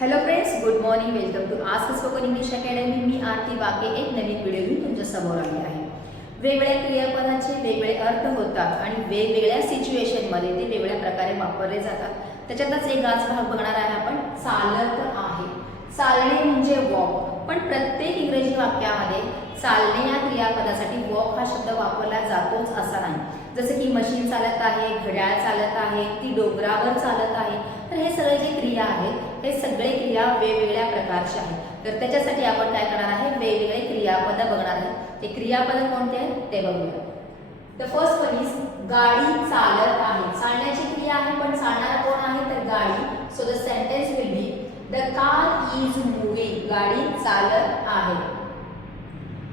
Hello friends, good morning. Welcome to ask spoken English academy. मी आरती वाके एक नवीन video घेऊन तुमच्या समोर आली आहे. वेगवेगळ्या क्रियापदांचे वेगवेगळे अर्थ होतात आणि वेगवेगळ्या सिच्युएशनमध्ये ते वेगवेगळ्या प्रकारे वापरले जातात. त्याच्यातच एक आज भाग बघणार आहे आपण, चालत आहे. चालणे म्हणजे वॉक, पण प्रत्येक इंग्रजी वाक्यामध्ये चालणे या क्रियापदासाठी वॉक हा शब्द वापरला जातोच असा नाही. जसं की मशीन चालत आहे, घड्याळ चालत आहे, ती डोंगरावर चालत आहे. तर हे सगळे जे क्रिया आहेत हे सगळे क्रिया वेगवेगळ्या प्रकारचे आहेत. तर त्याच्यासाठी आपण काय करणार आहे, वेगवेगळे क्रियापद बघणार आहे. ते क्रियापद कोणते आहेत ते बघूया. द फर्स्ट वन इज गाडी चालत आहे. चालण्याची क्रिया आहे, पण चालणारा कोण आहे तर गाडी. So the sentence will be the car is moving. गाडी चालत आहे.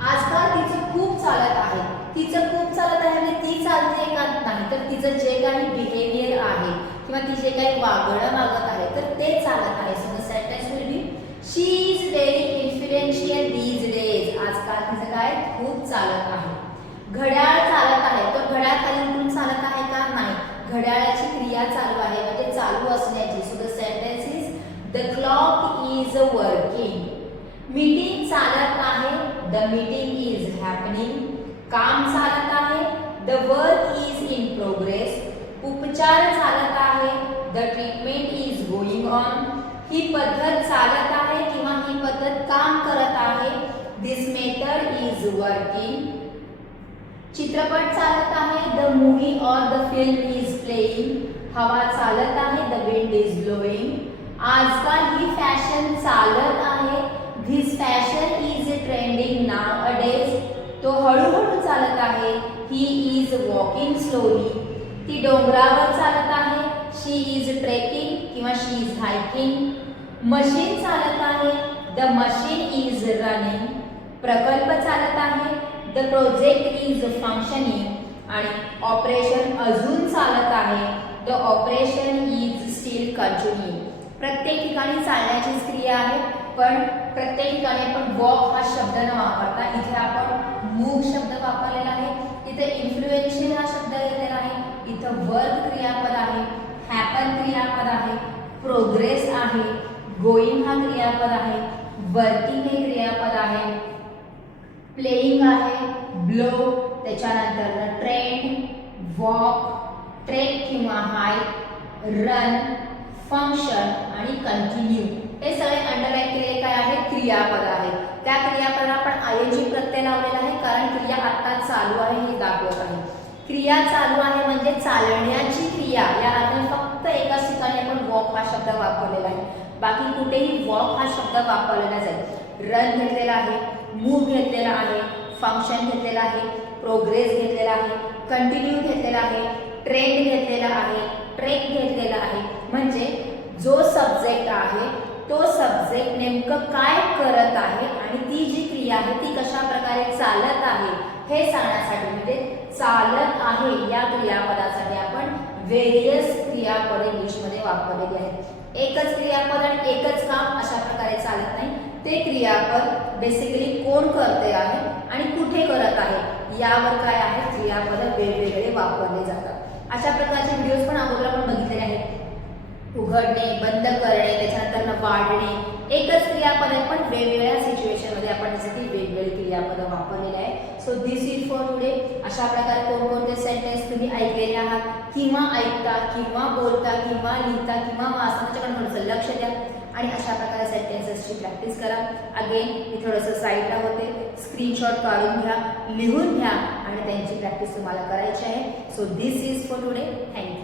आजकाल तिचं खूप चालत आहे. तिचं खूप चालत आहे म्हणजे ती चालते का नाही, तर तिचं जे काही बिहेवियर आहे किंवा ती जे काही वागणं मागत आहे तर ते चालत आहे. So the sentence will be she is very influential these days. आजकाल तिचं काय खूप चालत आहे. घड्याळ चालत आहे. तर घड्याळ खाली उतरून चालत आहे का नाही, घड्याळाची क्रिया चालू आहे म्हणजे चालू असण्याची. So the sentence is the clock is working. Meeting चालत आहे. The meeting is happening. काम चालत आहे. The work is in progress. उपचार चालत आहे. The treatment is going on. ही पद्धत चालत आहे किंवा ही पद्धत काम करत आहे. This method is working. चित्रपट चालत आहे. द मूवी और द फिल्म इज प्लेइंग. हवा चालत आहे. The wind is blowing. आजकाल ही फॅशन चालत आहे. This fashion is trending nowadays. तो हळूहळू चालत आहे. He is walking slowly. ती डोंगरावर चालत आहे. शी इज ट्रेकिंग किंवा शी इज हायकिंग. मशीन चालत आहे. The machine is running. प्रकल्प चालत आहे. The project is functioning. आणि ऑपरेशन अजून चालत आहे. The operation is steel continuing. प्रत्येक ठिकाणी चालण्याचीच क्रिया आहे, पण प्रत्येक ठिकाणी आपण वॉक हा शब्द न वापरता इथे आपण मूव शब्द वापरलेला आहे. इथे इन्फ्लुएन्शियल हा शब्द घेतलेला आहे. इथं वर्क क्रियापद आहे. हॅपन क्रियापद आहे. प्रोग्रेस आहे. गोइंग हा क्रियापद आहे. वर्किंग हे क्रियापद आहे. प्लेइंग आहे. ब्लो, त्याच्यानंतर ट्रेंड, वॉक, ट्रेक किंवा हाईक, रन, फंक्शन आणि कंटिन्यू हे सगळे अंडरलाईन केलेले काय आहेत, क्रियापद आहेत. त्या क्रियापदाला आपण आयएनजी प्रत्यय लावलेला आहे कारण क्रिया आता चालू आहे हे दाखवत आहे. क्रिया चालू आहे म्हणजे चालण्याची क्रिया. या अर्थाने फक्त एकाच ठिकाणी आपण वॉक हा शब्द वापरलेला आहे, बाकी कुठेही वॉक हा शब्द वापरलेला जाईल. रन घेतलेला आहे. मूव घेतलेला आहे. फंक्शन घेतलेला आहे. प्रोग्रेस घेतलेला आहे. कंटिन्यू घेतलेला आहे. ट्रेंड घेतलेला आहे. ट्रेक घेतलेला आहे. म्हणजे जो सब्जेक्ट आहे तो सब्जेक्ट नेमकं काय करत आहे आणि ती जी क्रिया आहे ती कशा प्रकारे चालत आहे हे सांगण्यासाठी म्हणजे चालत आहे या क्रियापदासाठी आपण व्हेरियस क्रियापद इंग्लिशमध्ये वापरलेली आहेत. एकच क्रियापद आणि एकच काम अशा प्रकारे चालत नाही. ते क्रियापद बेसिकली कोण करते आहे आणि कुठे करत आहे यावर काय आहे, क्रियापद वेगवेगळे वापरले जातात. अशा प्रकारचे व्हिडिओज पण अगोदर आपण बघितलेले आहेत. उघडणे, बंद करणे, त्याच्यानंतर वाढणे, एकच क्रियापद आहे पण वेगवेगळ्या सिच्युएशनमध्ये आपण त्यासाठी वेगवेगळे क्रियापद वापरलेले आहे. So this is for today. अशा प्रकारे कोणकोणते सेंटेन्स तुम्ही ऐकलेले आहात किंवा ऐकता किंवा बोलता किंवा लिहिता किंवा वाचता त्याच्याकडे थोडंसं लक्ष द्या आणि अशा प्रकारे सेंटेन्सेसची प्रॅक्टिस करा. अगेन मी थोडंसं साईडला होते, स्क्रीनशॉट काढून घ्या, लिहून घ्या आणि त्यांची प्रॅक्टिस तुम्हाला करायची आहे. So this is for today. Thank you.